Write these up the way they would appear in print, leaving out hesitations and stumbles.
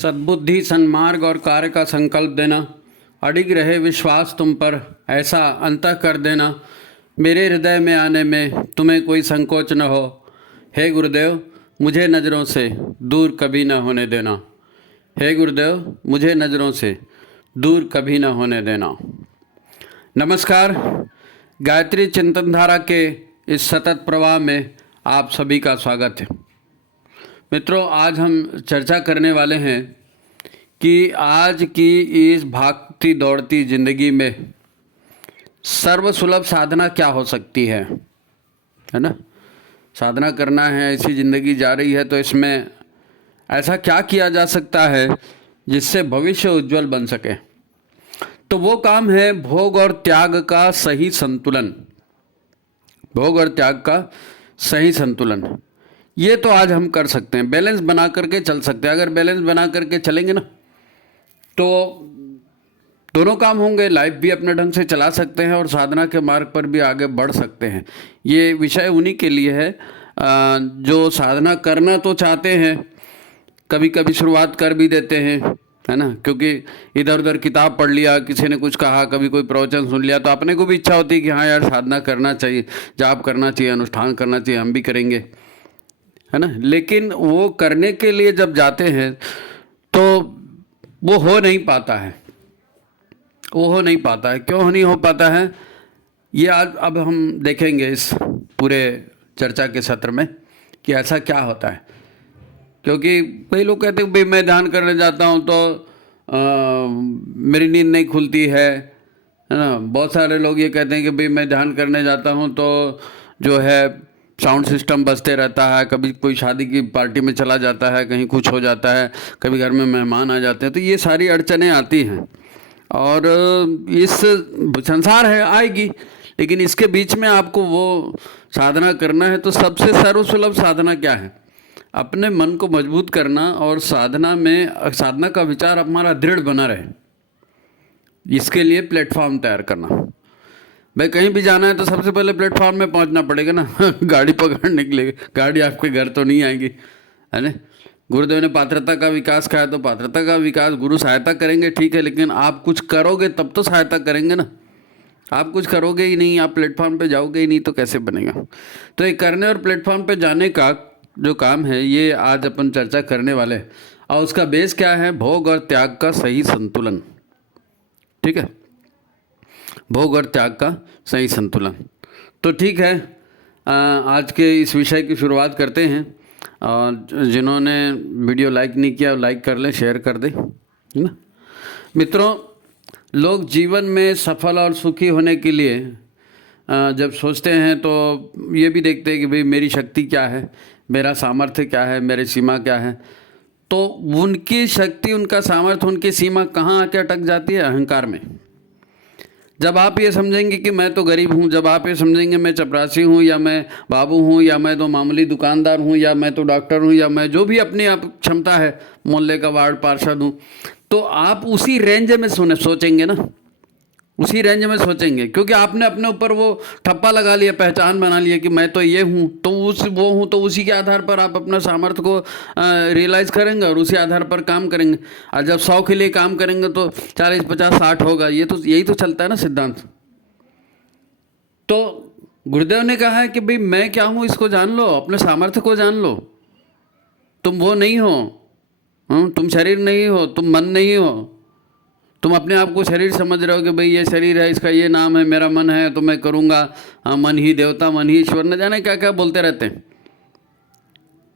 सद्बुद्धि, सन्मार्ग और कार्य का संकल्प देना, अडिग रहे विश्वास तुम पर, ऐसा अंतः कर देना, मेरे हृदय में आने में तुम्हें कोई संकोच न हो। हे गुरुदेव, मुझे नज़रों से दूर कभी न होने देना। हे गुरुदेव, मुझे नज़रों से दूर कभी न होने देना। नमस्कार। गायत्री चिंतन धारा के इस सतत प्रवाह में आप सभी का स्वागत है। मित्रों, आज हम चर्चा करने वाले हैं कि आज की इस भागती दौड़ती ज़िंदगी में सर्वसुलभ साधना क्या हो सकती है ना। साधना करना है, ऐसी ज़िंदगी जा रही है, तो इसमें ऐसा क्या किया जा सकता है जिससे भविष्य उज्जवल बन सके। तो वो काम है भोग और त्याग का सही संतुलन। भोग और त्याग का सही संतुलन, ये तो आज हम कर सकते हैं। बैलेंस बना करके चल सकते हैं। अगर बैलेंस बना करके चलेंगे ना तो दोनों काम होंगे। लाइफ भी अपने ढंग से चला सकते हैं और साधना के मार्ग पर भी आगे बढ़ सकते हैं। ये विषय उन्हीं के लिए है जो साधना करना तो चाहते हैं, कभी कभी शुरुआत कर भी देते हैं, है ना। क्योंकि इधर उधर किताब पढ़ लिया, किसी ने कुछ कहा, कभी कोई प्रवचन सुन लिया, तो अपने को भी इच्छा होती है कि हाँ यार, साधना करना चाहिए, जाप करना चाहिए, अनुष्ठान करना चाहिए, हम भी करेंगे, है ना। लेकिन वो करने के लिए जब जाते हैं तो वो हो नहीं पाता है। वो हो नहीं पाता है। क्यों नहीं हो पाता है, ये आज अब हम देखेंगे इस पूरे चर्चा के सत्र में कि ऐसा क्या होता है। क्योंकि कई लोग कहते हैं भाई मैं ध्यान करने जाता हूँ तो मेरी नींद नहीं खुलती है ना। बहुत सारे लोग ये कहते हैं कि भाई मैं ध्यान करने जाता हूँ तो जो है साउंड सिस्टम बजते रहता है, कभी कोई शादी की पार्टी में चला जाता है, कहीं कुछ हो जाता है, कभी घर में मेहमान आ जाते हैं, तो ये सारी अड़चनें आती हैं। और इस संसार है, आएगी, लेकिन इसके बीच में आपको वो साधना करना है। तो सबसे सर्वसुलभ साधना क्या है? अपने मन को मजबूत करना और साधना का विचार हमारा दृढ़ बना रहे, इसके लिए प्लेटफॉर्म तैयार करना। भाई कहीं भी जाना है तो सबसे पहले प्लेटफॉर्म में पहुंचना पड़ेगा ना गाड़ी पकड़ने के लिए। गाड़ी आपके घर तो नहीं आएगी, है ना। गुरुदेव ने पात्रता का विकास कहा, तो पात्रता का विकास गुरु सहायता करेंगे, ठीक है, लेकिन आप कुछ करोगे तब तो सहायता करेंगे ना। आप कुछ करोगे ही नहीं, आप प्लेटफॉर्म पे जाओगे ही नहीं, तो कैसे बनेगा। तो ये करने और प्लेटफॉर्म पे जाने का जो काम है, ये आज अपन चर्चा करने वाले हैं। और उसका बेस क्या है? भोग और त्याग का सही संतुलन। ठीक है, भोग और त्याग का सही संतुलन। तो ठीक है, आज के इस विषय की शुरुआत करते हैं। और जिन्होंने वीडियो लाइक नहीं किया, लाइक कर लें, शेयर कर दें, है ना। मित्रों, लोग जीवन में सफल और सुखी होने के लिए जब सोचते हैं तो ये भी देखते हैं कि भाई मेरी शक्ति क्या है, मेरा सामर्थ्य क्या है, मेरी सीमा क्या है। तो उनकी शक्ति, उनका सामर्थ्य, उनकी सीमा कहाँ आके अटक जाती है? अहंकार में। जब आप ये समझेंगे कि मैं तो गरीब हूँ, जब आप ये समझेंगे मैं चपरासी हूँ, या मैं बाबू हूँ, या मैं तो मामूली दुकानदार हूँ, या मैं तो डॉक्टर हूँ, या मैं जो भी अपनी आप क्षमता है, मोहल्ले का वार्ड पार्षद हूँ, तो आप उसी रेंज में सोचेंगे ना, उसी रेंज में सोचेंगे। क्योंकि आपने अपने ऊपर वो ठप्पा लगा लिया, पहचान बना लिया कि मैं तो ये हूँ, तो वो हूँ, तो उसी के आधार पर आप अपना सामर्थ्य को रियलाइज़ करेंगे और उसी आधार पर काम करेंगे। और जब 100 के लिए काम करेंगे तो 40, 50, 60 होगा। यही तो चलता है ना सिद्धांत। तो गुरुदेव ने कहा है कि भाई मैं क्या हूँ इसको जान लो, अपने सामर्थ्य को जान लो। तुम वो नहीं हो, तुम शरीर नहीं हो, तुम मन नहीं हो। तुम अपने आप को शरीर समझ रहे हो कि भाई ये शरीर है, इसका ये नाम है, मेरा मन है, तो मैं करूँगा। मन ही देवता, मन ही ईश्वर, न जाने क्या क्या बोलते रहते हैं।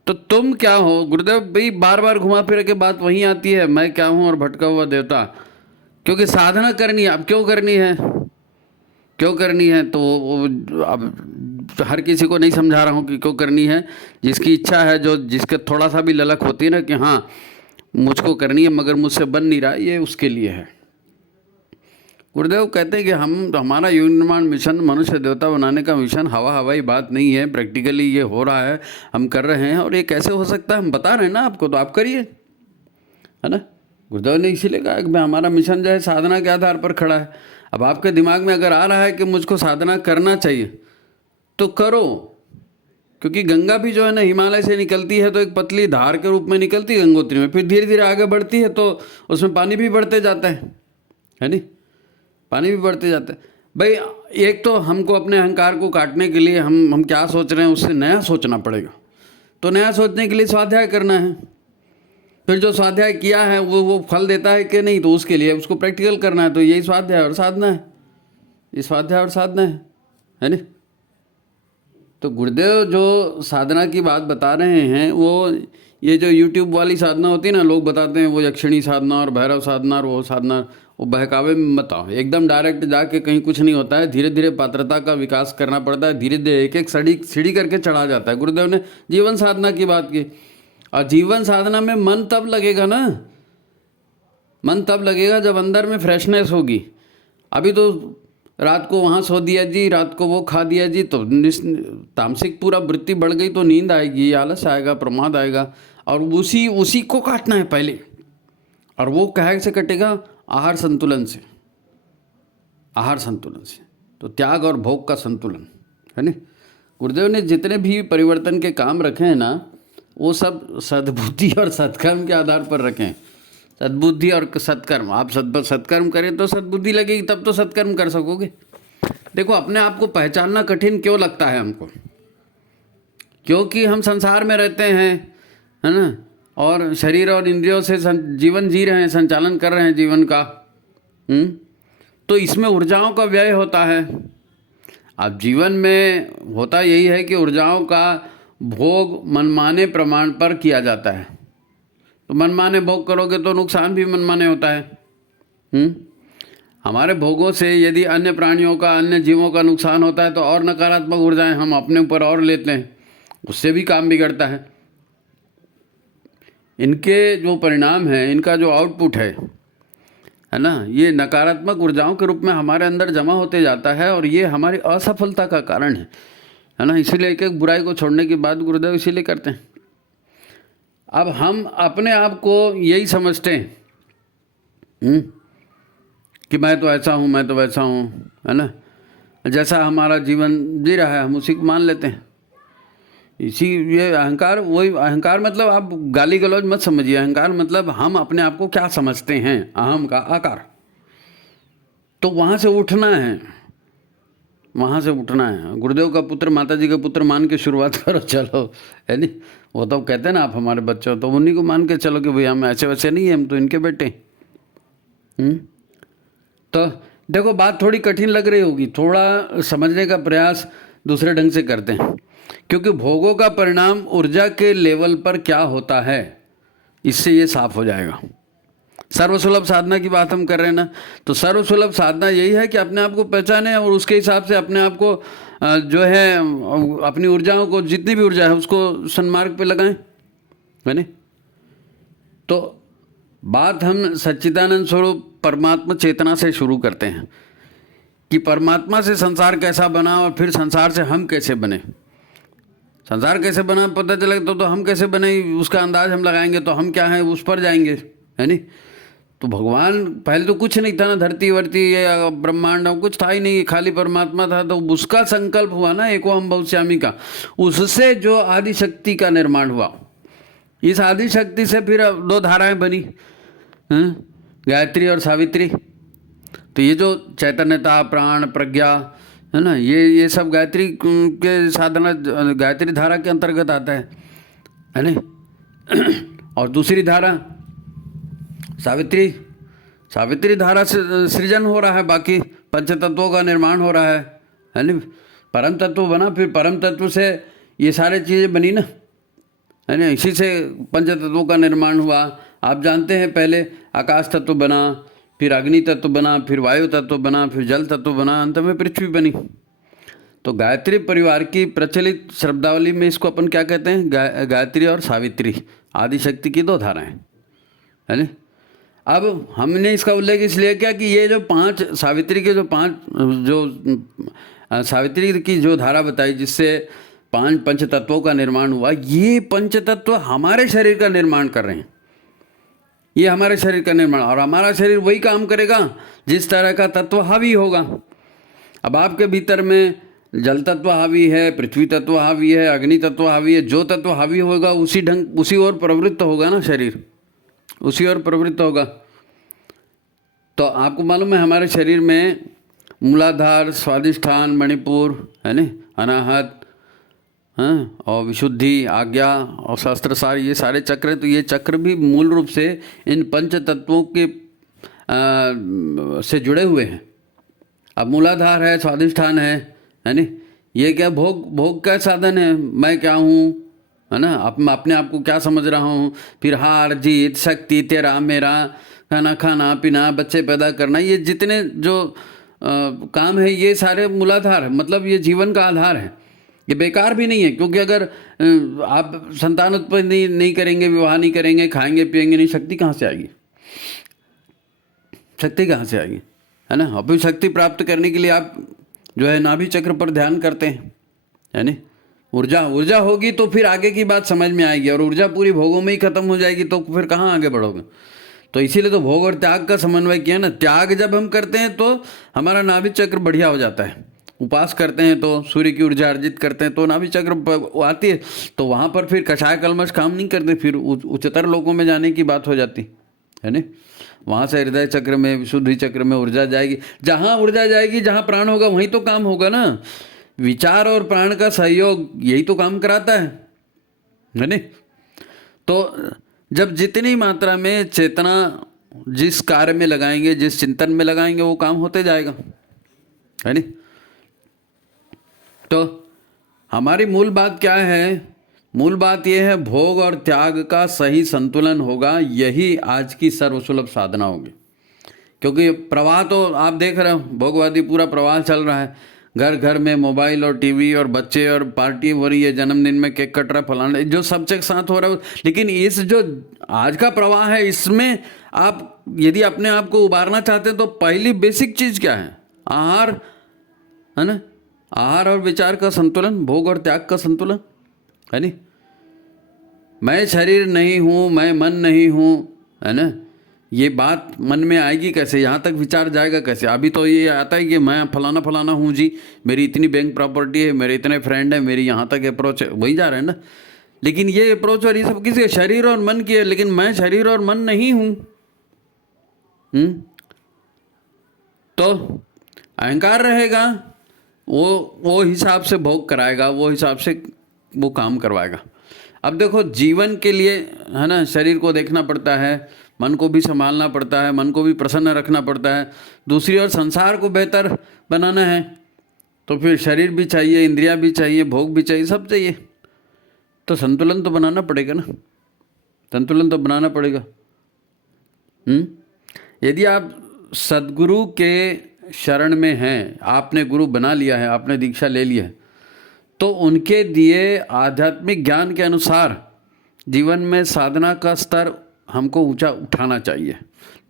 तो तुम क्या हो? गुरुदेव भाई बार बार घुमा फिर के बात वहीं आती है, मैं क्या हूँ और भटका हुआ देवता। क्योंकि साधना करनी है। अब क्यों करनी है? क्यों करनी है? तो अब हर किसी को नहीं समझा रहा हूँ कि क्यों करनी है। जिसकी इच्छा है, जो जिसके थोड़ा सा भी ललक होती है ना कि हाँ मुझको करनी है मगर मुझसे बन नहीं रहा, ये उसके लिए है। गुरुदेव कहते हैं कि हमारा युग निर्माण मिशन, मनुष्य देवता बनाने का मिशन हवाई बात नहीं है। प्रैक्टिकली ये हो रहा है, हम कर रहे हैं। और ये कैसे हो सकता है, हम बता रहे हैं ना आपको, तो आप करिए, है ना। गुरुदेव ने इसीलिए कहा कि हमारा मिशन जो है साधना के आधार पर खड़ा है। अब आपके दिमाग में अगर आ रहा है कि मुझको साधना करना चाहिए, तो करो। क्योंकि गंगा भी जो है ना हिमालय से निकलती है तो एक पतली धार के रूप में निकलती है गंगोत्री में, फिर धीरे धीरे आगे बढ़ती है तो उसमें पानी भी बढ़ते जाता है नहीं, पानी भी बढ़ते जाता है। भाई एक तो हमको अपने अहंकार को काटने के लिए हम क्या सोच रहे हैं उससे नया सोचना पड़ेगा। तो नया सोचने के लिए स्वाध्याय करना है, फिर जो स्वाध्याय किया है वो फल देता है कि नहीं, तो उसके लिए उसको प्रैक्टिकल करना है। तो यही स्वाध्याय और साधना है, ये स्वाध्याय और साधना है नहीं। तो गुरुदेव जो साधना की बात बता रहे हैं वो ये जो YouTube वाली साधना होती है ना, लोग बताते हैं वो यक्षिणी साधना और भैरव साधना और वो साधना, वो बहकावे में मत आओ। एकदम डायरेक्ट जाके कहीं कुछ नहीं होता है, धीरे धीरे पात्रता का विकास करना पड़ता है, धीरे धीरे एक एक सीढ़ी करके चढ़ा जाता है। गुरुदेव ने जीवन साधना की बात की, और जीवन साधना में मन तब लगेगा ना, मन तब लगेगा जब अंदर में फ्रेशनेस होगी। अभी तो रात को वहाँ सो दिया जी, रात को वो खा दिया जी, तो तामसिक पूरा वृत्ति बढ़ गई तो नींद आएगी, आलस आएगा, प्रमाद आएगा, और उसी को काटना है पहले। और वो कहाँ से कटेगा? आहार संतुलन से, आहार संतुलन से। तो त्याग और भोग का संतुलन है ना। गुरुदेव ने जितने भी परिवर्तन के काम रखे हैं ना, वो सब सद्बुद्धि और सत्कर्म के आधार पर रखें। सद्बुद्धि और सत्कर्म, आप सत्कर्म करें तो सद्बुद्धि लगेगी, तब तो सत्कर्म कर सकोगे। देखो अपने आप को पहचानना कठिन क्यों लगता है हमको? क्योंकि हम संसार में रहते हैं, है ना, और शरीर और इंद्रियों से जीवन जी रहे हैं, संचालन कर रहे हैं जीवन का। तो इसमें ऊर्जाओं का व्यय होता है। अब जीवन में होता यही है कि ऊर्जाओं का भोग मनमाने प्रमाण पर किया जाता है। तो मनमाने भोग करोगे तो नुकसान भी मनमाने होता है। हमारे भोगों से यदि अन्य प्राणियों का, अन्य जीवों का नुकसान होता है तो और नकारात्मक ऊर्जाएं हम अपने ऊपर और लेते हैं, उससे भी काम बिगड़ता है। इनके जो परिणाम है, इनका जो आउटपुट है ना, ये नकारात्मक ऊर्जाओं के रूप में हमारे अंदर जमा होते जाता है, और ये हमारी असफलता का कारण है ना। इसीलिए एक एक बुराई को छोड़ने की बात गुरुदेव इसीलिए करते हैं। अब हम अपने आप को यही समझते हैं कि मैं तो ऐसा हूँ, मैं तो वैसा हूँ, है ना। जैसा हमारा जीवन जी रहा है हम उसी को मान लेते हैं। ये अहंकार, वही अहंकार मतलब आप गाली गलौज मत समझिए। अहंकार मतलब हम अपने आप को क्या समझते हैं, अहम का आकार। तो वहाँ से उठना है, वहाँ से उठना है। गुरुदेव का पुत्र, माता जी का पुत्र मान के शुरुआत करो, चलो, है नहीं। वो तो कहते हैं ना, आप हमारे बच्चे हो, तो उन्हीं को मान के चलो कि भैया हम ऐसे वैसे नहीं है, हम तो इनके बेटे। तो देखो बात थोड़ी कठिन लग रही होगी, थोड़ा समझने का प्रयास दूसरे ढंग से करते हैं। क्योंकि भोगों का परिणाम ऊर्जा के लेवल पर क्या होता है, इससे ये साफ हो जाएगा। सर्वसुलभ साधना की बात हम कर रहे हैं ना, तो सर्वसुलभ साधना यही है कि अपने आप को पहचाने और उसके हिसाब से अपने आप को जो है, अपनी ऊर्जाओं को, जितनी भी ऊर्जा है उसको सन्मार्ग पे लगाएं, है नहीं। तो बात हम सच्चिदानंद स्वरूप परमात्मा चेतना से शुरू करते हैं कि परमात्मा से संसार कैसा बना और फिर संसार से हम कैसे बने। संसार कैसे बना पता चले तो हम कैसे बने उसका अंदाज हम लगाएंगे, तो हम क्या हैं उस पर जाएंगे, है नहीं। तो भगवान पहले तो कुछ नहीं था ना, धरती वर्ती या ब्रह्मांड कुछ था ही नहीं, खाली परमात्मा था। तो उसका संकल्प हुआ ना एको हम बहुश्यामी का, उससे जो आदि शक्ति का निर्माण हुआ। इस आदि शक्ति से फिर दो धाराएं बनी, गायत्री और सावित्री। तो ये जो चैतन्यता, प्राण, प्रज्ञा, है ना, ये सब गायत्री के साधना, गायत्री धारा के अंतर्गत आता है नहीं। और दूसरी धारा सावित्री धारा से सृजन हो रहा है, बाकी पंच तत्वों का निर्माण हो रहा है नहीं। परम तत्व बना, फिर परम तत्व से ये सारी चीज़ें बनी ना, है ना। इसी से पंच तत्वों का निर्माण हुआ। आप जानते हैं पहले आकाश तत्व बना, फिर अग्नि तत्व बना, फिर वायु तत्व बना, फिर जल तत्व बना, अंत में पृथ्वी बनी। तो गायत्री परिवार की प्रचलित शब्दावली में इसको अपन क्या कहते हैं, गायत्री और सावित्री, आदिशक्ति की दो धाराएं, है ना। अब हमने इसका उल्लेख इसलिए किया कि ये जो पांच सावित्री के सावित्री की जो धारा बताई, जिससे पांच पंच तत्वों का निर्माण हुआ, ये पंच तत्व हमारे शरीर का निर्माण कर रहे हैं। ये हमारे शरीर का निर्माण, और हमारा शरीर वही काम करेगा जिस तरह का तत्व हावी होगा। अब आपके भीतर में जल तत्व हावी है, पृथ्वी तत्व हावी है, अग्नि तत्व हावी है। जो तत्व हावी होगा उसी ओर प्रवृत्त होगा ना शरीर, उसी ओर प्रवृत्त होगा। तो आपको मालूम है हमारे शरीर में मूलाधार, स्वादिष्ठान, मणिपुर है ना, अनाहत, हाँ, और विशुद्धि, आज्ञा और शास्त्रसार, ये सारे चक्र हैं। तो ये चक्र भी मूल रूप से इन पंच तत्वों के से जुड़े हुए हैं। अब मूलाधार है, स्वादिष्ठान है नी, ये क्या भोग का साधन है। मैं क्या हूँ, है ना, अपने आप को क्या समझ रहा हूँ। फिर हार जीत, शक्ति, तेरा मेरा, खाना पीना, बच्चे पैदा करना, ये जितने जो काम है ये सारे मूलाधार, मतलब ये जीवन का आधार है। ये बेकार भी नहीं है, क्योंकि अगर आप संतान उत्पत्ति नहीं करेंगे, विवाह नहीं करेंगे, खाएंगे पिएंगे नहीं, शक्ति कहाँ से आएगी, शक्ति कहाँ से आएगी, है ना। अभी शक्ति प्राप्त करने के लिए आप जो है नाभि चक्र पर ध्यान करते हैं, है ना। ऊर्जा होगी तो फिर आगे की बात समझ में आएगी, और ऊर्जा पूरी भोगों में ही खत्म हो जाएगी तो फिर कहाँ आगे बढ़ोगे। तो इसीलिए तो भोग और त्याग का समन्वय किया ना। त्याग जब हम करते हैं तो हमारा नाभि चक्र बढ़िया हो जाता है। उपास करते हैं तो सूर्य की ऊर्जा अर्जित करते हैं तो नाभि चक्र आती है, तो वहाँ पर फिर कषाय कल्मश काम नहीं करते, फिर उच्चतर लोकों में जाने की बात हो जाती है ना। वहाँ से हृदय चक्र में, विशुद्धि चक्र में ऊर्जा जाएगी। जहाँ ऊर्जा जाएगी, जहाँ प्राण होगा वहीं तो काम होगा ना। विचार और प्राण का सहयोग यही तो काम कराता है ना। तो जब जितनी मात्रा में चेतना जिस कार्य में लगाएंगे, जिस चिंतन में लगाएंगे, वो काम होते जाएगा, है ना। तो हमारी मूल बात क्या है, मूल बात यह है भोग और त्याग का सही संतुलन होगा, यही आज की सर्वसुलभ साधना होगी। क्योंकि प्रवाह तो आप देख रहे हो, भोगवादी पूरा प्रवाह चल रहा है। घर घर में मोबाइल और टीवी और बच्चे और पार्टी हो रही है, जन्मदिन में केक कट रहा है, फलाना, जो सब के साथ हो रहा है। लेकिन इस जो आज का प्रवाह है, इसमें आप यदि अपने आप को उबारना चाहते हैं तो पहली बेसिक चीज़ क्या है, आहार, है ना। आहार और विचार का संतुलन, भोग और त्याग का संतुलन, है नी। मैं शरीर नहीं हूँ, मैं मन नहीं हूँ, है ना, ये बात मन में आएगी कैसे, यहाँ तक विचार जाएगा कैसे। अभी तो ये आता है कि मैं फलाना फलाना हूँ जी, मेरी इतनी बैंक प्रॉपर्टी है, मेरे इतने फ्रेंड है, मेरी यहाँ तक अप्रोच है, वही जा रहे हैं ना। लेकिन ये अप्रोच और ये सब किसी शरीर और मन की है, लेकिन मैं शरीर और मन नहीं हूँ। तो अहंकार रहेगा, वो हिसाब से भोग कराएगा, वो हिसाब से वो काम करवाएगा। अब देखो, जीवन के लिए, है ना, शरीर को देखना पड़ता है, मन को भी संभालना पड़ता है, मन को भी प्रसन्न रखना पड़ता है। दूसरी ओर संसार को बेहतर बनाना है तो फिर शरीर भी चाहिए, इंद्रियां भी चाहिए, भोग भी चाहिए, सब चाहिए। तो संतुलन तो बनाना पड़ेगा ना, संतुलन तो बनाना पड़ेगा। यदि आप सद्गुरु के शरण में हैं, आपने गुरु बना लिया है, आपने दीक्षा ले लिया है, तो उनके दिए आध्यात्मिक ज्ञान के अनुसार जीवन में साधना का स्तर हमको ऊंचा उठाना चाहिए।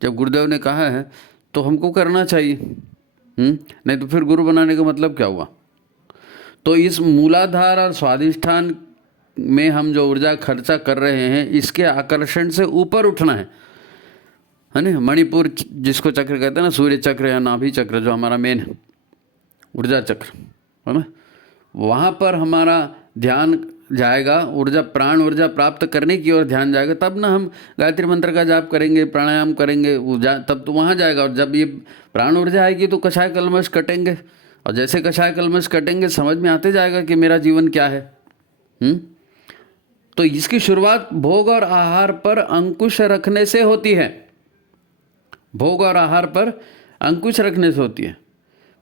जब गुरुदेव ने कहा है तो हमको करना चाहिए, नहीं तो फिर गुरु बनाने का मतलब क्या हुआ। तो इस मूलाधार और स्वादिष्ठान में हम जो ऊर्जा खर्चा कर रहे हैं, इसके आकर्षण से ऊपर उठना है ना। मणिपुर जिसको चक्र कहते हैं ना, सूर्य चक्र या नाभि चक्र, जो हमारा मेन है ऊर्जा चक्र, है ना, वहाँ पर हमारा ध्यान जाएगा, ऊर्जा, प्राण ऊर्जा प्राप्त करने की ओर ध्यान जाएगा। तब ना हम गायत्री मंत्र का जाप करेंगे, प्राणायाम करेंगे, तब तो वहाँ जाएगा। और जब ये प्राण ऊर्जा आएगी तो कषाय कल्मश कटेंगे, और जैसे कषाय कल्मश कटेंगे समझ में आते जाएगा कि मेरा जीवन क्या है। तो इसकी शुरुआत भोग और आहार पर अंकुश रखने से होती है, भोग और आहार पर अंकुश रखने से होती है।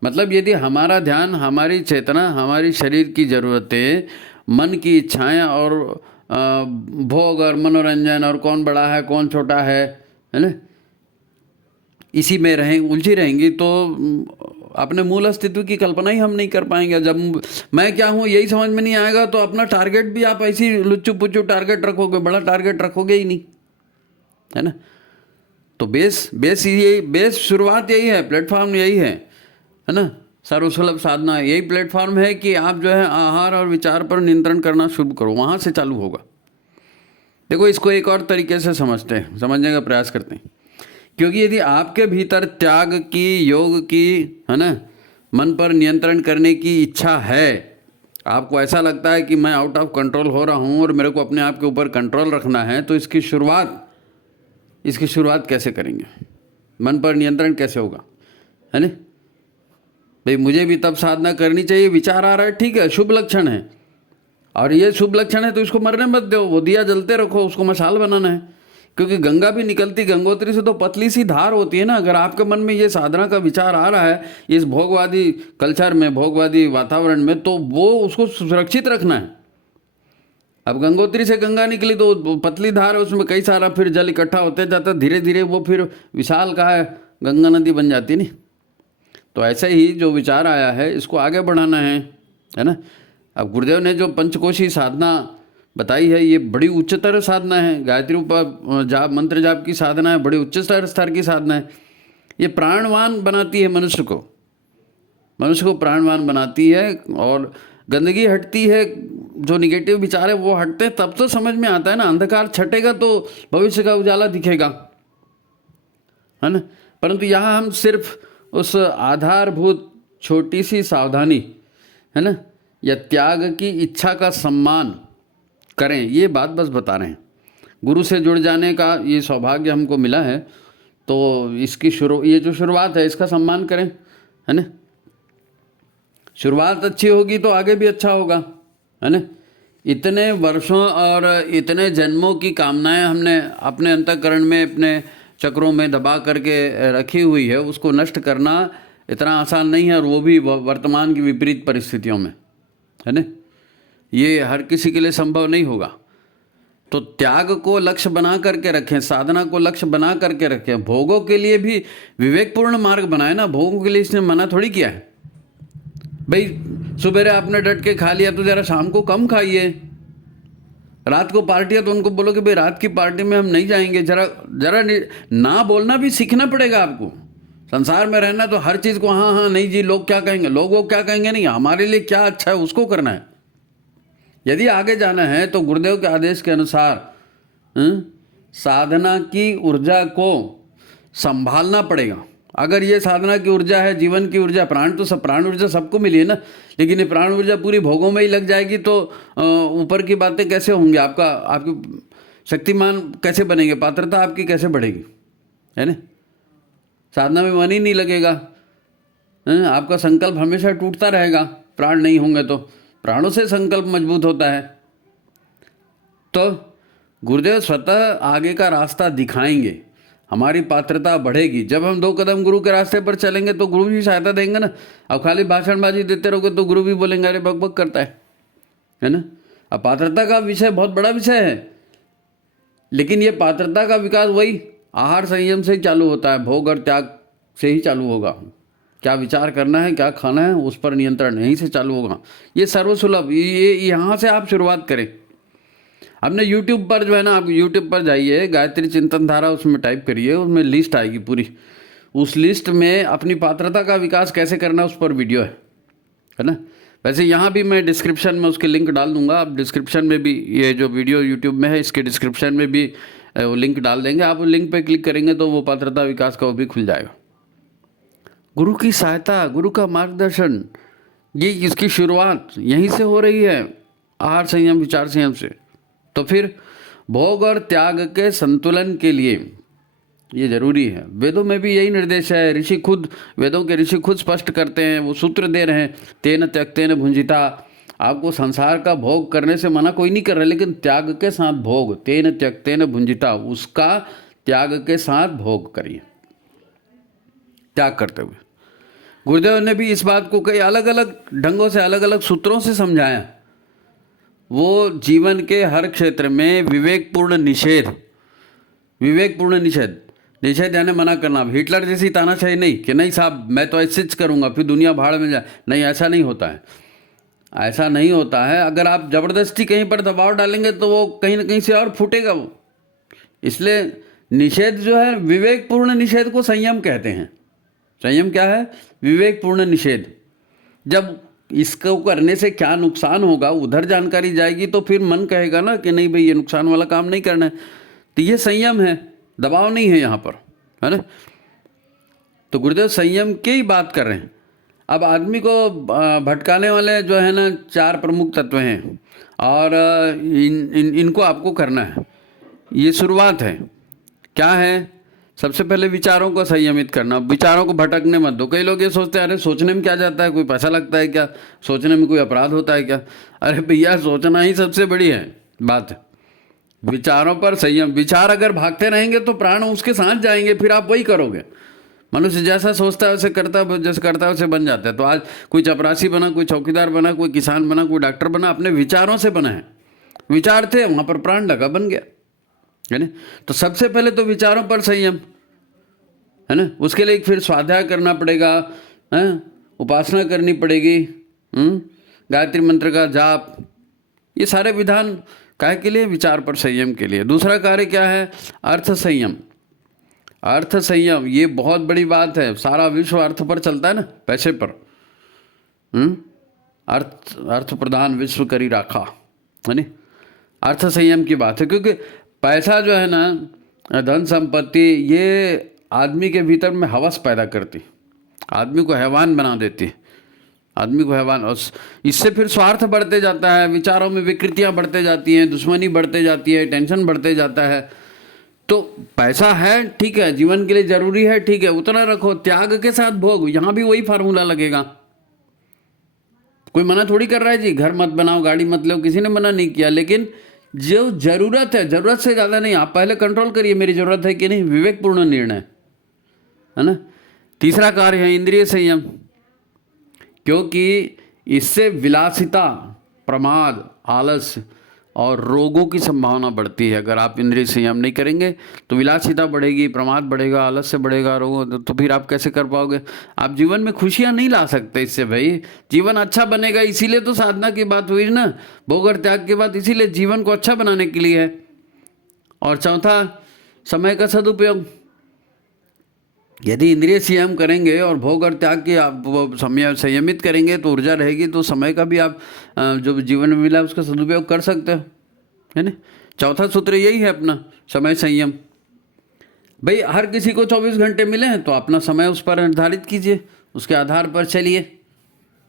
मतलब यदि हमारा ध्यान, हमारी चेतना, हमारी शरीर की ज़रूरतें, मन की इच्छाएं और भोग और मनोरंजन और कौन बड़ा है कौन छोटा है ना, इसी में उलझी रहेंगी तो अपने मूल अस्तित्व की कल्पना ही हम नहीं कर पाएंगे। जब मैं क्या हूँ यही समझ में नहीं आएगा तो अपना टारगेट भी आप ऐसी लुच्चू पुच्चू टारगेट रखोगे, बड़ा टारगेट रखोगे ही नहीं, है ना। तो बेस शुरुआत यही है, प्लेटफॉर्म यही है ना। सर्वसुलभ साधना यही प्लेटफॉर्म है कि आप जो है आहार और विचार पर नियंत्रण करना शुरू करो, वहाँ से चालू होगा। देखो, इसको एक और तरीके से समझने का प्रयास करते हैं। क्योंकि यदि आपके भीतर त्याग की, योग की, है ना, मन पर नियंत्रण करने की इच्छा है, आपको ऐसा लगता है कि मैं आउट ऑफ कंट्रोल हो रहा हूँ और मेरे को अपने आप के ऊपर कंट्रोल रखना है, तो इसकी शुरुआत कैसे करेंगे? मन पर नियंत्रण कैसे होगा, है ना भाई? मुझे भी तब साधना करनी चाहिए, विचार आ रहा है, ठीक है, शुभ लक्षण है, और ये शुभ लक्षण है तो इसको मरने मत दो, वो दिया जलते रखो, उसको मशाल बनाना है। क्योंकि गंगा भी निकलती गंगोत्री से तो पतली सी धार होती है ना। अगर आपके मन में ये साधना का विचार आ रहा है इस भोगवादी कल्चर में, भोगवादी वातावरण में, तो वो उसको सुरक्षित रखना है। अब गंगोत्री से गंगा निकली तो पतली धार है, उसमें कई सारा फिर जल इकट्ठा होते जाता, धीरे धीरे वो फिर विशाल का है गंगा नदी बन जाती नहीं। तो ऐसे ही जो विचार आया है इसको आगे बढ़ाना है ना। अब गुरुदेव ने जो पंचकोशी साधना बताई है ये बड़ी उच्चतर साधना है। गायत्री जाप मंत्र जाप की साधना है, बड़ी उच्च स्तर की साधना है। ये प्राणवान बनाती है मनुष्य को प्राणवान बनाती है, और गंदगी हटती है, जो निगेटिव विचार है वो हटते हैं, तब तो समझ में आता है ना। अंधकार छटेगा तो भविष्य का उजाला दिखेगा, है ना। परंतु यहाँ हम सिर्फ उस आधारभूत छोटी सी सावधानी, है ना, या त्याग की इच्छा का सम्मान करें, ये बात बस बता रहे हैं। गुरु से जुड़ जाने का ये सौभाग्य हमको मिला है, तो इसकी ये जो शुरुआत है इसका सम्मान करें, है ना। शुरुआत अच्छी होगी तो आगे भी अच्छा होगा, है ना। इतने वर्षों और इतने जन्मों की कामनाएं हमने अपने अंतःकरण में, अपने चक्रों में दबा करके रखी हुई है, उसको नष्ट करना इतना आसान नहीं है, और वो भी वर्तमान की विपरीत परिस्थितियों में, है ना। ये हर किसी के लिए संभव नहीं होगा। तो त्याग को लक्ष्य बना करके रखें, साधना को लक्ष्य बना करके रखें। भोगों के लिए भी विवेकपूर्ण मार्ग बनाए ना, भोगों के लिए इसने मना थोड़ी किया है। भाई सुबह आपने डट के खा लिया तो जरा शाम को कम खाइए। रात को पार्टी है तो उनको बोलो कि भाई रात की पार्टी में हम नहीं जाएंगे। जरा ना बोलना भी सीखना पड़ेगा आपको। संसार में रहना तो हर चीज़ को हाँ हाँ नहीं जी, लोग क्या कहेंगे, लोग क्या कहेंगे नहीं, हमारे लिए क्या अच्छा है उसको करना है। यदि आगे जाना है तो गुरुदेव के आदेश के अनुसार साधना की ऊर्जा को संभालना पड़ेगा। अगर ये साधना की ऊर्जा है, जीवन की ऊर्जा, प्राण ऊर्जा सबको मिली है ना, लेकिन ये प्राण ऊर्जा पूरी भोगों में ही लग जाएगी तो ऊपर की बातें कैसे होंगी, आपकी शक्तिमान कैसे बनेंगे, पात्रता आपकी कैसे बढ़ेगी, है ना। साधना में मन ही नहीं लगेगा, आपका संकल्प हमेशा टूटता रहेगा। प्राण नहीं होंगे तो प्राणों से संकल्प मजबूत होता है। तो गुरुदेव स्वतः आगे का रास्ता दिखाएंगे, हमारी पात्रता बढ़ेगी। जब हम 2 कदम गुरु के रास्ते पर चलेंगे तो गुरु भी सहायता देंगे ना। अब खाली भाषणबाजी देते रहोगे तो गुरु भी बोलेंगे अरे बक बक करता है ना। अब पात्रता का विषय बहुत बड़ा विषय है, लेकिन ये पात्रता का विकास वही आहार संयम से ही चालू होता है, भोग और त्याग से ही चालू होगा। क्या विचार करना है, क्या खाना है, उस पर नियंत्रण यहीं से चालू होगा। ये सर्वसुलभ, ये यहाँ से आप शुरुआत करें। हमने YouTube पर जो है ना, आप YouTube पर जाइए, गायत्री चिंतन धारा उसमें टाइप करिए, उसमें लिस्ट आएगी पूरी। उस लिस्ट में अपनी पात्रता का विकास कैसे करना उस पर वीडियो है ना। वैसे यहाँ भी मैं डिस्क्रिप्शन में उसके लिंक डाल दूंगा। आप डिस्क्रिप्शन में भी ये जो वीडियो YouTube में है इसके डिस्क्रिप्शन में भी वो लिंक डाल देंगे। आप लिंक पे क्लिक करेंगे तो वो पात्रता विकास का वो भी खुल जाएगा। गुरु की सहायता, गुरु का मार्गदर्शन, ये इसकी शुरुआत यहीं से हो रही है, आहार संयम, विचार संयम से। तो फिर भोग और त्याग के संतुलन के लिए ये जरूरी है। वेदों में भी यही निर्देश है। वेदों के ऋषि खुद स्पष्ट करते हैं, वो सूत्र दे रहे हैं, तेन त्यक्तेन भुंजिता। आपको संसार का भोग करने से मना कोई नहीं कर रहा, लेकिन त्याग के साथ भोग, तेन त्यक्तेन भुंजिता, उसका त्याग के साथ भोग करिए, त्याग करते हुए। गुरुदेव ने भी इस बात को कई अलग अलग ढंगों से, अलग अलग सूत्रों से समझाया। वो जीवन के हर क्षेत्र में विवेकपूर्ण निषेध यानी मना करना। हिटलर जैसी तानाशाही नहीं कि नहीं साहब मैं तो ऐसे करूँगा फिर दुनिया भाड़ में जाए, नहीं, ऐसा नहीं होता है। ऐसा नहीं होता है। अगर आप ज़बरदस्ती कहीं पर दबाव डालेंगे तो वो कहीं ना कहीं से और फूटेगा वो। इसलिए निषेध जो है, विवेकपूर्ण निषेध को संयम कहते हैं। संयम क्या है? विवेकपूर्ण निषेध। जब इसको करने से क्या नुकसान होगा उधर जानकारी जाएगी तो फिर मन कहेगा ना कि नहीं भाई ये नुकसान वाला काम नहीं करना है। तो ये संयम है, दबाव नहीं है यहाँ पर, है ना। तो गुरुदेव संयम की ही बात कर रहे हैं। अब आदमी को भटकाने वाले जो है ना 4 प्रमुख तत्व हैं, और इनको आपको करना है। ये शुरुआत है। क्या है? सबसे पहले विचारों को संयमित करना। विचारों को भटकने मत दो। कई लोग ये सोचते हैं, अरे सोचने में क्या जाता है, कोई पैसा लगता है क्या, सोचने में कोई अपराध होता है क्या? अरे भैया, सोचना ही सबसे बड़ी है बात। विचारों पर संयम। विचार अगर भागते रहेंगे तो प्राण उसके साथ जाएंगे, फिर आप वही करोगे। मनुष्य जैसा सोचता है वैसे करता है, जैसे करता है वैसे बन जाता है। तो आज कोई चपरासी बना, कोई चौकीदार बना, कोई किसान बना, कोई डॉक्टर बना, अपने विचारों से बना है। विचार थे, वहाँ पर प्राण लगा, बन गया, है ना। तो सबसे पहले तो विचारों पर संयम, है ना। उसके लिए फिर स्वाध्याय करना पड़ेगा, है, उपासना करनी पड़ेगी, गायत्री मंत्र का जाप, ये सारे विधान काहे के लिए? विचार पर संयम के लिए। दूसरा कार्य क्या है? अर्थ संयम। अर्थ संयम ये बहुत बड़ी बात है। सारा विश्व अर्थ पर चलता है ना, पैसे पर। अर्थ प्रधान विश्व करी राखा, है ना। अर्थ संयम की बात है, क्योंकि पैसा जो है ना, धन संपत्ति, ये आदमी के भीतर में हवस पैदा करती, आदमी को हैवान बना देती है, आदमी को हैवान। और इससे फिर स्वार्थ बढ़ते जाता है, विचारों में विकृतियां बढ़ते जाती हैं, दुश्मनी बढ़ते जाती है, टेंशन बढ़ते जाता है। तो पैसा है, ठीक है, जीवन के लिए जरूरी है, ठीक है, उतना रखो, त्याग के साथ भोग। यहां भी वही फार्मूला लगेगा। कोई मना थोड़ी कर रहा है जी, घर मत बनाओ, गाड़ी मत लो, किसी ने मना नहीं किया। लेकिन जो जरूरत है, जरूरत से ज़्यादा नहीं। आप पहले कंट्रोल करिए, मेरी जरूरत है कि नहीं, विवेकपूर्ण निर्णय, है ना। तीसरा कार्य है इंद्रिय संयम, क्योंकि इससे विलासिता, प्रमाद, आलस्य और रोगों की संभावना बढ़ती है। अगर आप इंद्रिय संयम नहीं करेंगे तो विलासिता बढ़ेगी, प्रमाद बढ़ेगा, आलस्य बढ़ेगा, रोग, तो फिर आप कैसे कर पाओगे? आप जीवन में खुशियां नहीं ला सकते इससे। भाई, जीवन अच्छा बनेगा, इसीलिए तो साधना की बात हुई ना, भोग और त्याग की बात, इसीलिए जीवन को अच्छा बनाने के लिए है। और चौथा, समय का सदुपयोग। यदि इंद्रिय संयम करेंगे और भोग और त्याग के आप संयमित करेंगे तो ऊर्जा रहेगी, तो समय का भी आप जो जीवन में मिला उसका सदुपयोग कर सकते हो, है ना। चौथा सूत्र यही है अपना, समय संयम। भाई, हर किसी को 24 घंटे मिले हैं तो अपना समय उस पर निर्धारित कीजिए, उसके आधार पर चलिए,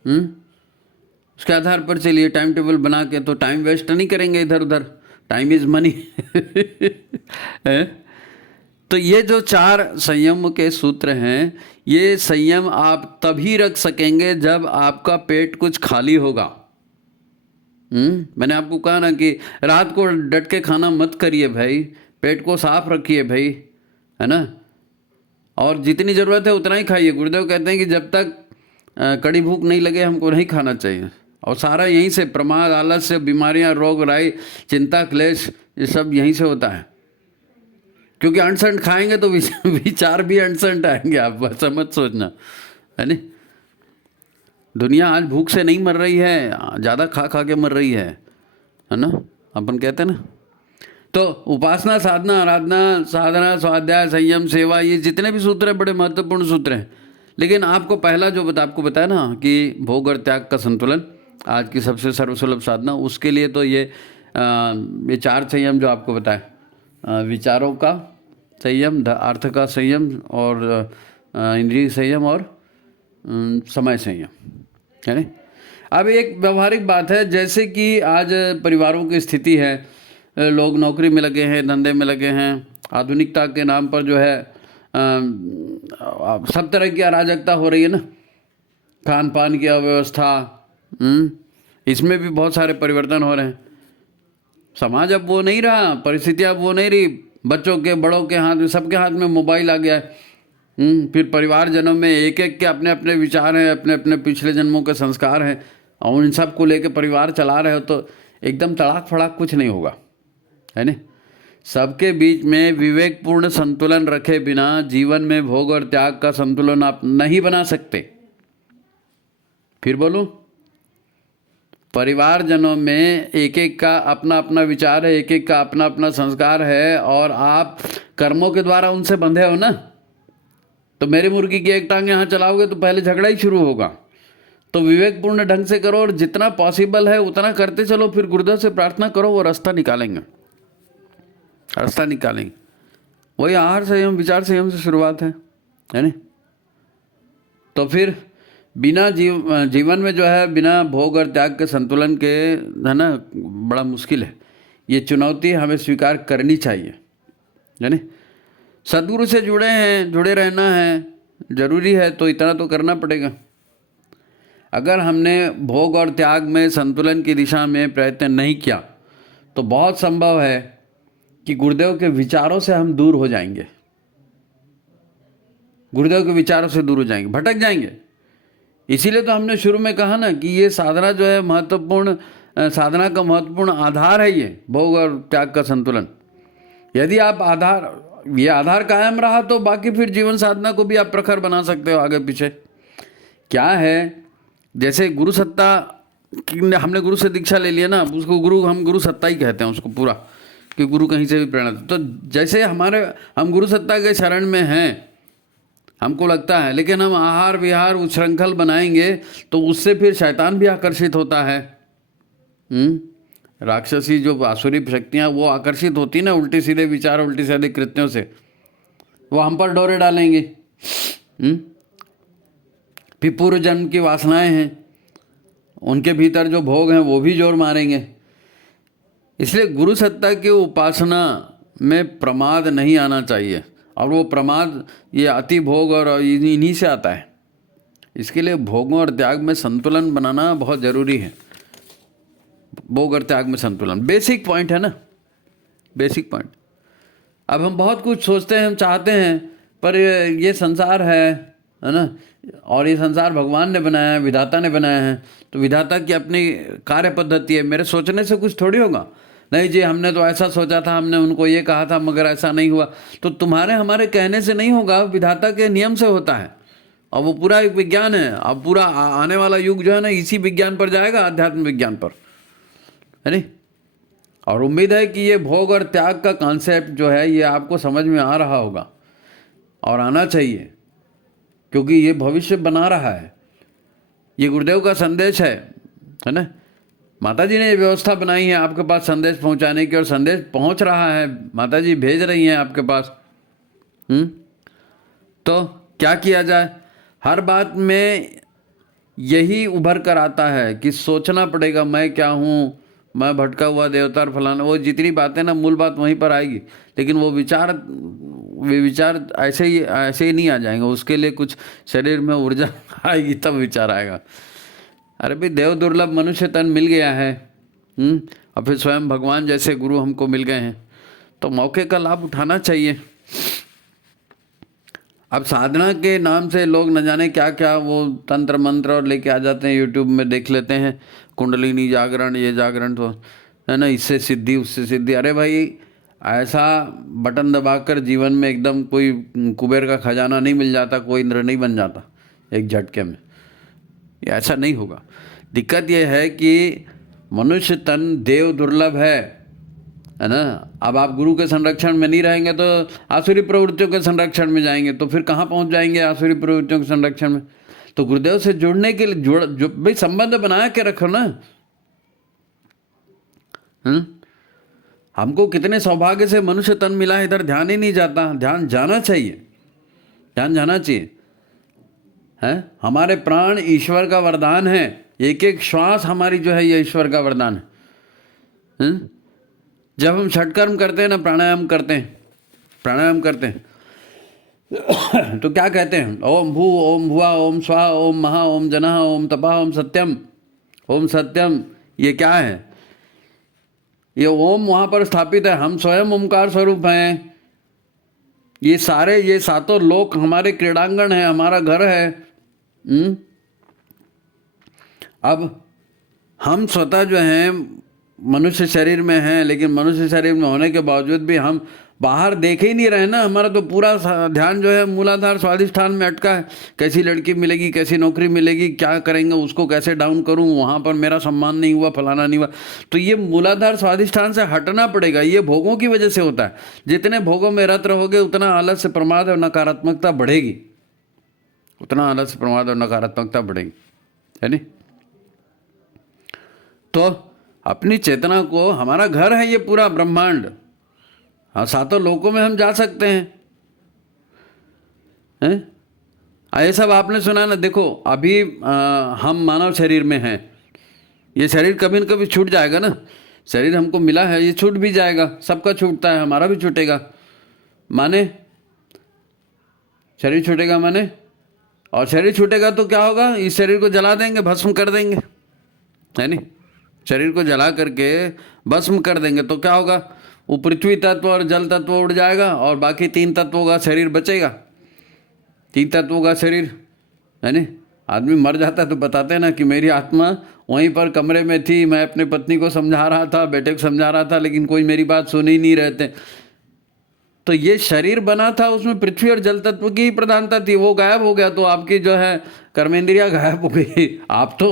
उसके आधार पर चलिए, टाइम टेबल बना के। तो टाइम वेस्ट नहीं करेंगे इधर उधर, टाइम इज मनी। तो ये जो 4 संयम के सूत्र हैं, ये संयम आप तभी रख सकेंगे जब आपका पेट कुछ खाली होगा। मैंने आपको कहा ना कि रात को डट के खाना मत करिए भाई, पेट को साफ रखिए भाई, है ना। और जितनी ज़रूरत है उतना ही खाइए। गुरुदेव कहते हैं कि जब तक कड़ी भूख नहीं लगे हमको नहीं खाना चाहिए। और सारा यहीं से, प्रमाद, आलस्य, बीमारियां, रोग, राई, चिंता, क्लेश, ये सब यहीं से होता है। क्योंकि अनसंट खाएंगे तो विचार भी अनसंट आएंगे, आप ऐसा मत सोचना, है नहीं। दुनिया आज भूख से नहीं मर रही है, ज़्यादा खा खा के मर रही है ना, अपन कहते हैं ना। तो उपासना, साधना, आराधना, साधना, स्वाध्याय, संयम, सेवा, ये जितने भी सूत्र हैं बड़े महत्वपूर्ण सूत्र हैं। लेकिन आपको पहला जो आपको बताया ना कि भोग और त्याग का संतुलन आज की सबसे सर्वसुलभ साधना, उसके लिए तो ये 4 संयम जो आपको बताया, विचारों का संयम, अर्थ का संयम, और इंद्रिय संयम, और समय संयम, है ना। अब एक व्यवहारिक बात है, जैसे कि आज परिवारों की स्थिति है, लोग नौकरी में लगे हैं, धंधे में लगे हैं, आधुनिकता के नाम पर जो है सब तरह की अराजकता हो रही है ना, खान पान की अव्यवस्था, इसमें भी बहुत सारे परिवर्तन हो रहे हैं। समाज अब वो नहीं रहा, परिस्थितियाँ अब वो नहीं रही। बच्चों के, बड़ों के हाथ में, सबके हाथ में मोबाइल आ गया है। फिर परिवारजनों में एक एक के अपने अपने विचार हैं, अपने अपने पिछले जन्मों के संस्कार हैं, और उन सब को लेकर परिवार चला रहे हो तो एकदम तड़ाक फड़ाक कुछ नहीं होगा, है ना। सबके बीच में विवेकपूर्ण संतुलन रखे बिना जीवन में भोग और त्याग का संतुलन आप नहीं बना सकते। फिर बोलूं, परिवारजनों में एक एक का अपना अपना विचार है, एक एक का अपना अपना संस्कार है, और आप कर्मों के द्वारा उनसे बंधे हो ना। तो मेरी मुर्गी की एक टांग यहाँ चलाओगे तो पहले झगड़ा ही शुरू होगा। तो विवेकपूर्ण ढंग से करो, और जितना पॉसिबल है उतना करते चलो। फिर गुरुदेव से प्रार्थना करो, वो रास्ता निकालेंगे, रास्ता निकालेंगे। वही आहार संयम, विचार संयम से शुरुआत है ना। तो फिर बिना जीवन में जो है बिना भोग और त्याग के संतुलन के, है ना, बड़ा मुश्किल है। ये चुनौती हमें स्वीकार करनी चाहिए, यानी सदगुरु से जुड़े हैं, जुड़े रहना है, जरूरी है, तो इतना तो करना पड़ेगा। अगर हमने भोग और त्याग में संतुलन की दिशा में प्रयत्न नहीं किया तो बहुत संभव है कि गुरुदेव के विचारों से हम दूर हो जाएंगे, गुरुदेव के विचारों से दूर हो जाएंगे, भटक जाएंगे। इसीलिए तो हमने शुरू में कहा ना कि ये साधना जो है महत्वपूर्ण, साधना का महत्वपूर्ण आधार है ये भोग और त्याग का संतुलन। यदि आप ये आधार कायम रहा तो बाकी फिर जीवन साधना को भी आप प्रखर बना सकते हो आगे पीछे। क्या है, जैसे गुरु सत्ता, हमने गुरु से दीक्षा ले लिया ना, उसको हम गुरु सत्ता ही कहते हैं उसको पूरा, कि गुरु कहीं से भी प्रेरणा। तो जैसे हम गुरु सत्ता के शरण में हैं, हमको लगता है, लेकिन हम आहार विहार उच्छृंखल बनाएंगे तो उससे फिर शैतान भी आकर्षित होता है। राक्षसी जो आसुरी शक्तियाँ वो आकर्षित होती ना उल्टे सीधे विचार, उल्टे सीधे कृत्यों से, वो हम पर डोरे डालेंगे। फिर पूर्व जन्म की वासनाएं हैं, उनके भीतर जो भोग हैं वो भी जोर मारेंगे। इसलिए गुरु सत्ता की उपासना में प्रमाद नहीं आना चाहिए, और वो प्रमाद ये अति भोग और इन्हीं से आता है। इसके लिए भोगों और त्याग में संतुलन बनाना बहुत ज़रूरी है। भोग और त्याग में संतुलन बेसिक पॉइंट है ना, बेसिक पॉइंट। अब हम बहुत कुछ सोचते हैं, हम चाहते हैं, पर ये संसार है ना, और ये संसार भगवान ने बनाया है, विधाता ने बनाया है, तो विधाता की अपनी कार्य पद्धति है। मेरे सोचने से कुछ थोड़ी होगा। नहीं जी, हमने तो ऐसा सोचा था, हमने उनको ये कहा था, मगर ऐसा नहीं हुआ। तो तुम्हारे हमारे कहने से नहीं होगा, विधाता के नियम से होता है, और वो पूरा एक विज्ञान है। अब पूरा आने वाला युग जो है ना, इसी विज्ञान पर जाएगा, अध्यात्म विज्ञान पर, है नहीं। और उम्मीद है कि ये भोग और त्याग का कॉन्सेप्ट जो है ये आपको समझ में आ रहा होगा, और आना चाहिए, क्योंकि ये भविष्य बना रहा है। ये गुरुदेव का संदेश है ना। माता जी ने ये व्यवस्था बनाई है आपके पास संदेश पहुंचाने की, और संदेश पहुंच रहा है, माता जी भेज रही हैं आपके पास। तो क्या किया जाए? हर बात में यही उभर कर आता है कि सोचना पड़ेगा, मैं क्या हूँ, मैं भटका हुआ देवता और फलाना, वो जितनी बातें ना, मूल बात वहीं पर आएगी। लेकिन वो विचार ऐसे ही नहीं आ जाएंगे, उसके लिए कुछ शरीर में ऊर्जा आएगी, तब विचार आएगा। अरे भाई, देव दुर्लभ मनुष्य तन मिल गया है, और फिर स्वयं भगवान जैसे गुरु हमको मिल गए हैं, तो मौके का लाभ उठाना चाहिए। अब साधना के नाम से लोग न जाने क्या क्या वो तंत्र मंत्र और लेके आ जाते हैं, यूट्यूब में देख लेते हैं, कुंडलिनी जागरण, ये जागरण, तो है ना, इससे सिद्धि उससे सिद्धि। अरे भाई, ऐसा बटन दबाकर जीवन में एकदम कोई कुबेर का खजाना नहीं मिल जाता, कोई इंद्र नहीं बन जाता एक झटके में, ये ऐसा नहीं होगा। दिक्कत यह है कि मनुष्य तन देव दुर्लभ है ना। अब आप गुरु के संरक्षण में नहीं रहेंगे तो आसुरी प्रवृत्तियों के संरक्षण में जाएंगे, तो फिर कहाँ पहुँच जाएंगे आसुरी प्रवृत्तियों के संरक्षण में? तो गुरुदेव से जुड़ने के लिए भाई संबंध बना के रखो ना। हमको कितने सौभाग्य से मनुष्य तन मिला है, इधर ध्यान ही नहीं जाता। ध्यान जाना चाहिए, ध्यान जाना चाहिए। है, हमारे प्राण ईश्वर का वरदान है, एक एक श्वास हमारी जो है ये ईश्वर का वरदान है। जब हम षटकर्म करते हैं ना, प्राणायाम करते हैं तो क्या कहते हैं? ओम भू, ओम भुआ, ओम स्वाहा, ओम महा, ओम जनः, ओम तपः, ओम सत्यम, ओम सत्यम। ये क्या है? ये ओम वहाँ पर स्थापित है, हम स्वयं ओमकार स्वरूप हैं। ये सातों लोक हमारे क्रीड़ांगण है, हमारा घर है। अब हम स्वतः जो हैं मनुष्य शरीर में हैं, लेकिन मनुष्य शरीर में होने के बावजूद भी हम बाहर देखे ही नहीं रहे ना। हमारा तो पूरा ध्यान जो है मूलाधार स्वाधिष्ठान में अटका है। कैसी लड़की मिलेगी, कैसी नौकरी मिलेगी, क्या करेंगे, उसको कैसे डाउन करूं, वहाँ पर मेरा सम्मान नहीं हुआ, फलाना नहीं हुआ। तो ये मूलाधार स्वाधिष्ठान से हटना पड़ेगा। ये भोगों की वजह से होता है। जितने भोगों में रत रहोगे उतना आलस्य, प्रमाद और नकारात्मकता बढ़ेगी, उतना आलस्य, प्रमाद और नकारात्मकता बढ़ेगी, है नहीं। तो अपनी चेतना को, हमारा घर है ये पूरा ब्रह्मांड, हाँ, सातों लोकों में हम जा सकते हैं। ये सब आपने सुना ना। देखो अभी हम मानव शरीर में हैं, ये शरीर कभी न कभी छूट जाएगा ना। शरीर हमको मिला है, ये छूट भी जाएगा, सबका छूटता है, हमारा भी छूटेगा। माने शरीर छूटेगा माने, और शरीर छूटेगा तो क्या होगा, इस शरीर को जला देंगे, भस्म कर देंगे, है नहीं। शरीर को जला करके भस्म कर देंगे तो क्या होगा, वो पृथ्वी तत्व और जल तत्व उड़ जाएगा और बाकी 3 तत्वों का शरीर बचेगा। 3 तत्वों का शरीर, है नहीं। आदमी मर जाता है तो बताते हैं ना कि मेरी आत्मा वहीं पर कमरे में थी, मैं अपनी पत्नी को समझा रहा था, बेटे को समझा रहा था, लेकिन कोई मेरी बात सुन ही नहीं रहे थे। तो ये शरीर बना था, उसमें पृथ्वी और जल तत्व की ही प्रधानता थी, वो गायब हो गया तो आपकी जो है कर्मेंद्रिया गायब हो गई, आप तो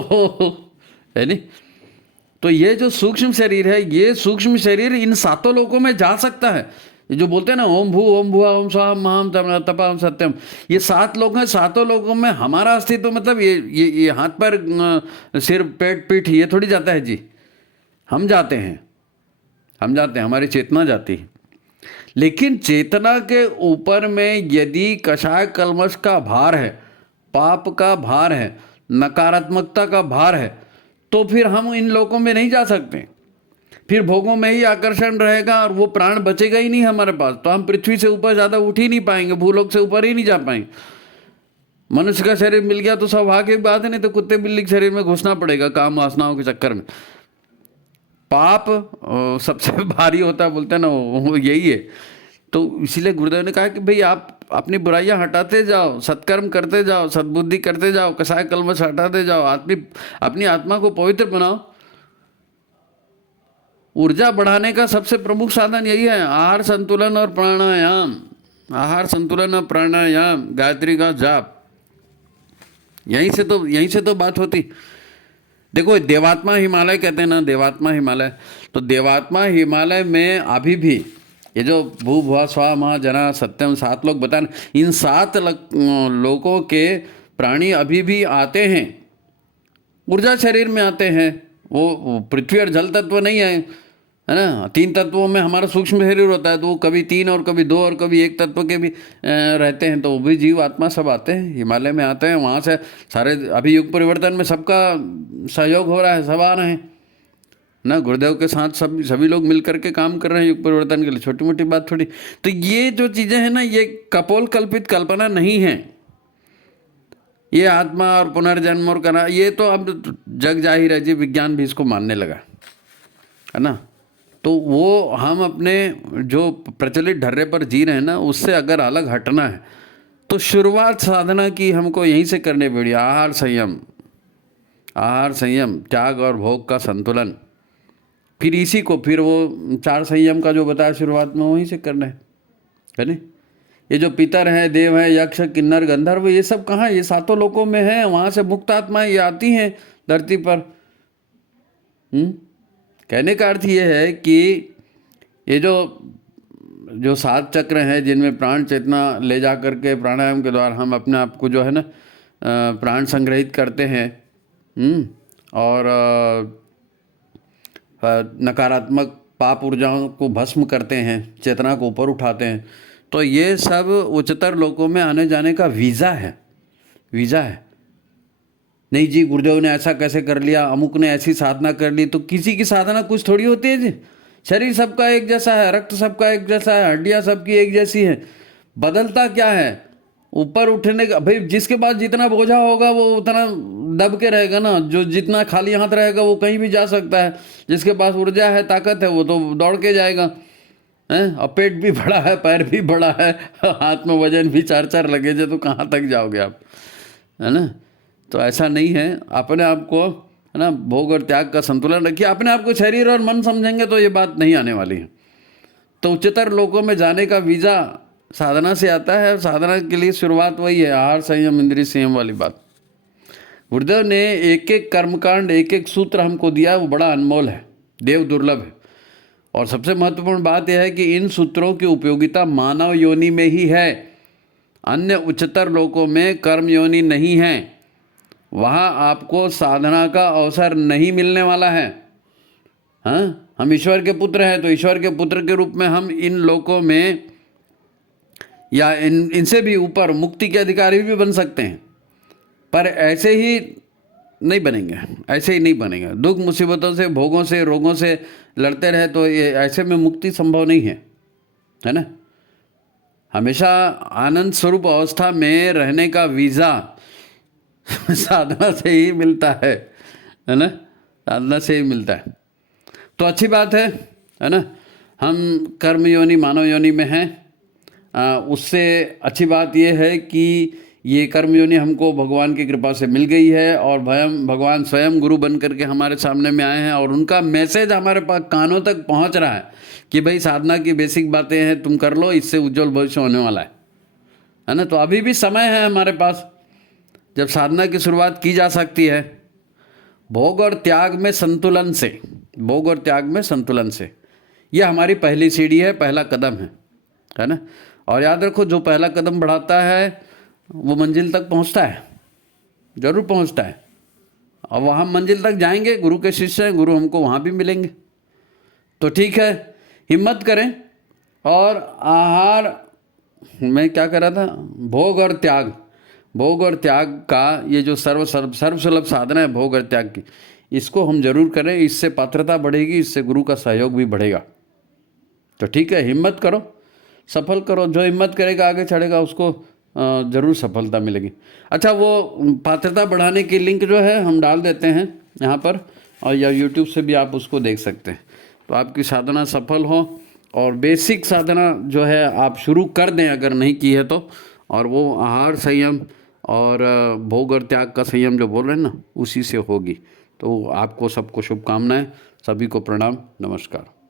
है नहीं। तो ये जो सूक्ष्म शरीर है, ये सूक्ष्म शरीर इन 7 लोकों में जा सकता है। ये जो बोलते हैं ना ओम भू ओम भुआ ओम स्वाहा महाम तपाम सत्यम, ये 7 लोग हैं। 7 लोगों में हमारा अस्तित्व मतलब ये हाथ पर सिर पेट पीठ ये थोड़ी जाता है जी। हम जाते हैं, हमारी चेतना जाती है। लेकिन चेतना के ऊपर में यदि कषाय कल्मश का भार है, पाप का भार है, नकारात्मकता का भार है, तो फिर हम इन लोकों में नहीं जा सकते। फिर भोगों में ही आकर्षण रहेगा और वो प्राण बचेगा ही नहीं हमारे पास। तो हम पृथ्वी से ऊपर ज़्यादा उठ ही नहीं पाएंगे, भूलोक से ऊपर ही नहीं जा पाएंगे। मनुष्य का शरीर मिल गया तो सौभाग्य की बात है, नहीं तो कुत्ते बिल्ली के शरीर में घुसना पड़ेगा काम वासनाओं के चक्कर में। पाप सबसे भारी होता है, बोलते हैं ना, वो यही है। तो इसीलिए गुरुदेव ने कहा कि भाई आप अपनी बुराइयां हटाते जाओ, सत्कर्म करते जाओ, सद्बुद्धि करते जाओ, कसाय कलमश हटाते जाओ, अपनी आत्मा को पवित्र बनाओ। ऊर्जा बढ़ाने का सबसे प्रमुख साधन यही है, आहार संतुलन और प्राणायाम। आहार संतुलन और प्राणायाम, गायत्री का जाप, यहीं से तो बात होती। देखो देवात्मा हिमालय कहते हैं ना, देवात्मा हिमालय, तो देवात्मा हिमालय में अभी भी ये जो भू भुआ स्वा महा जना सत्यम 7 लोग बताए, इन 7 लोगों के प्राणी अभी भी आते हैं, ऊर्जा शरीर में आते हैं। वो पृथ्वी और जल तत्व नहीं है ना। 3 तत्वों में हमारा सूक्ष्म शरीर होता है, तो वो कभी 3 और कभी 2 और कभी 1 तत्व के भी रहते हैं। तो वो भी जीव आत्मा सब आते हैं, हिमालय में आते हैं। वहाँ से सारे अभी युग परिवर्तन में सबका सहयोग हो रहा है, सब आ रहे हैं ना। गुरुदेव के साथ सभी लोग मिल करके काम कर रहे हैं युग परिवर्तन के लिए, छोटी मोटी बात थोड़ी। तो ये जो चीज़ें हैं ना, ये कपोल कल्पित कल्पना नहीं है। ये आत्मा और पुनर्जन्म और करना, ये तो अब जग जाहिर है जी, विज्ञान भी इसको मानने लगा है ना। तो वो हम अपने जो प्रचलित ढर्रे पर जी रहे हैं ना, उससे अगर अलग हटना है तो शुरुआत साधना की हमको यहीं से करनी पड़ी। आहार संयम, त्याग और भोग का संतुलन। फिर इसी को फिर वो 4 संयम का जो बताया शुरुआत में, वहीं से करना है नहीं। ये जो पितर हैं, देव हैं, यक्ष, किन्नर, गंधर्व, ये सब कहाँ, ये 7 लोकों में हैं। वहाँ से मुक्त आत्माएं ये आती हैं धरती पर। कहने का अर्थ ये है कि ये जो 7 चक्र हैं, जिनमें प्राण चेतना ले जा करके प्राणायाम के द्वारा हम अपने आप को जो है ना प्राण संग्रहित करते हैं और नकारात्मक पाप ऊर्जाओं को भस्म करते हैं, चेतना को ऊपर उठाते हैं। तो ये सब उच्चतर लोकों में आने जाने का वीज़ा है। नहीं जी गुरुदेव ने ऐसा कैसे कर लिया, अमुक ने ऐसी साधना कर ली, तो किसी की साधना कुछ थोड़ी होती है जी। शरीर सबका एक जैसा है, रक्त सबका एक जैसा है, हड्डियाँ सबकी एक जैसी हैं। बदलता क्या है, ऊपर उठने का भाई, जिसके पास जितना बोझा होगा वो उतना दब के रहेगा ना। जो जितना खाली हाथ रहेगा वो कहीं भी जा सकता है। जिसके पास ऊर्जा है, ताकत है, वो तो दौड़ के जाएगा हैं। और पेट भी बड़ा है, पैर भी बड़ा है, हाथ में वजन भी 4-4 लगेज है, तो कहाँ तक जाओगे आप, है ना। तो ऐसा नहीं है। अपने आप को है ना भोग और त्याग का संतुलन रखिए। अपने आप को शरीर और मन समझेंगे तो ये बात नहीं आने वाली है। तो उच्चतर लोकों में जाने का वीज़ा साधना से आता है, और साधना के लिए शुरुआत वही है, आहार संयम इंद्रिय संयम वाली बात। गुरुदेव ने एक एक कर्मकांड, एक एक सूत्र हमको दिया है, वो बड़ा अनमोल है, देव दुर्लभ है। और सबसे महत्वपूर्ण बात यह है कि इन सूत्रों की उपयोगिता मानव योनि में ही है। अन्य उच्चतर लोकों में कर्म योनि नहीं है, वहाँ आपको साधना का अवसर नहीं मिलने वाला है। हम ईश्वर के पुत्र हैं, तो ईश्वर के पुत्र के रूप में हम इन लोकों में या इनसे भी ऊपर मुक्ति के अधिकारी भी बन सकते हैं, पर ऐसे ही नहीं बनेंगे, ऐसे ही नहीं बनेंगे। दुख मुसीबतों से, भोगों से, रोगों से लड़ते रहे तो ये ऐसे में मुक्ति संभव नहीं है ना। हमेशा आनंद स्वरूप अवस्था में रहने का वीज़ा साधना से ही मिलता है ना, साधना से ही मिलता है। तो अच्छी बात है ना। हम कर्म योनि, मानव योनि में हैं। उससे अच्छी बात यह है कि ये कर्म योनि हमको भगवान की कृपा से मिल गई है और भगवान स्वयं गुरु बन करके हमारे सामने में आए हैं और उनका मैसेज हमारे पास कानों तक पहुंच रहा है कि भाई साधना की बेसिक बातें हैं, तुम कर लो, इससे उज्जवल भविष्य होने वाला है ना। तो अभी भी समय है हमारे पास जब साधना की शुरुआत की जा सकती है। भोग और त्याग में संतुलन से, भोग और त्याग में संतुलन से, यह हमारी पहली सीढ़ी है, पहला कदम है ना। और याद रखो, जो पहला कदम बढ़ाता है वो मंजिल तक पहुंचता है, जरूर पहुंचता है। और वहाँ मंजिल तक जाएंगे, गुरु के शिष्य हैं, गुरु हमको वहाँ भी मिलेंगे। तो ठीक है, हिम्मत करें। और आहार मैं क्या कर रहा था, भोग और त्याग, भोग और त्याग का ये जो सर्वसुलभ साधना है भोग और त्याग की, इसको हम जरूर करें। इससे पात्रता बढ़ेगी, इससे गुरु का सहयोग भी बढ़ेगा। तो ठीक है, हिम्मत करो, सफल करो। जो हिम्मत करेगा आगे चढ़ेगा उसको ज़रूर सफलता मिलेगी। अच्छा, वो पात्रता बढ़ाने की लिंक जो है हम डाल देते हैं यहाँ पर, और या यूट्यूब से भी आप उसको देख सकते हैं। तो आपकी साधना सफल हो और बेसिक साधना जो है आप शुरू कर दें अगर नहीं की है तो, और वो आहार संयम और भोग और त्याग का संयम जो बोल रहे हैं ना, उसी से होगी। तो आपको सबको शुभकामनाएं, सभी को प्रणाम, नमस्कार।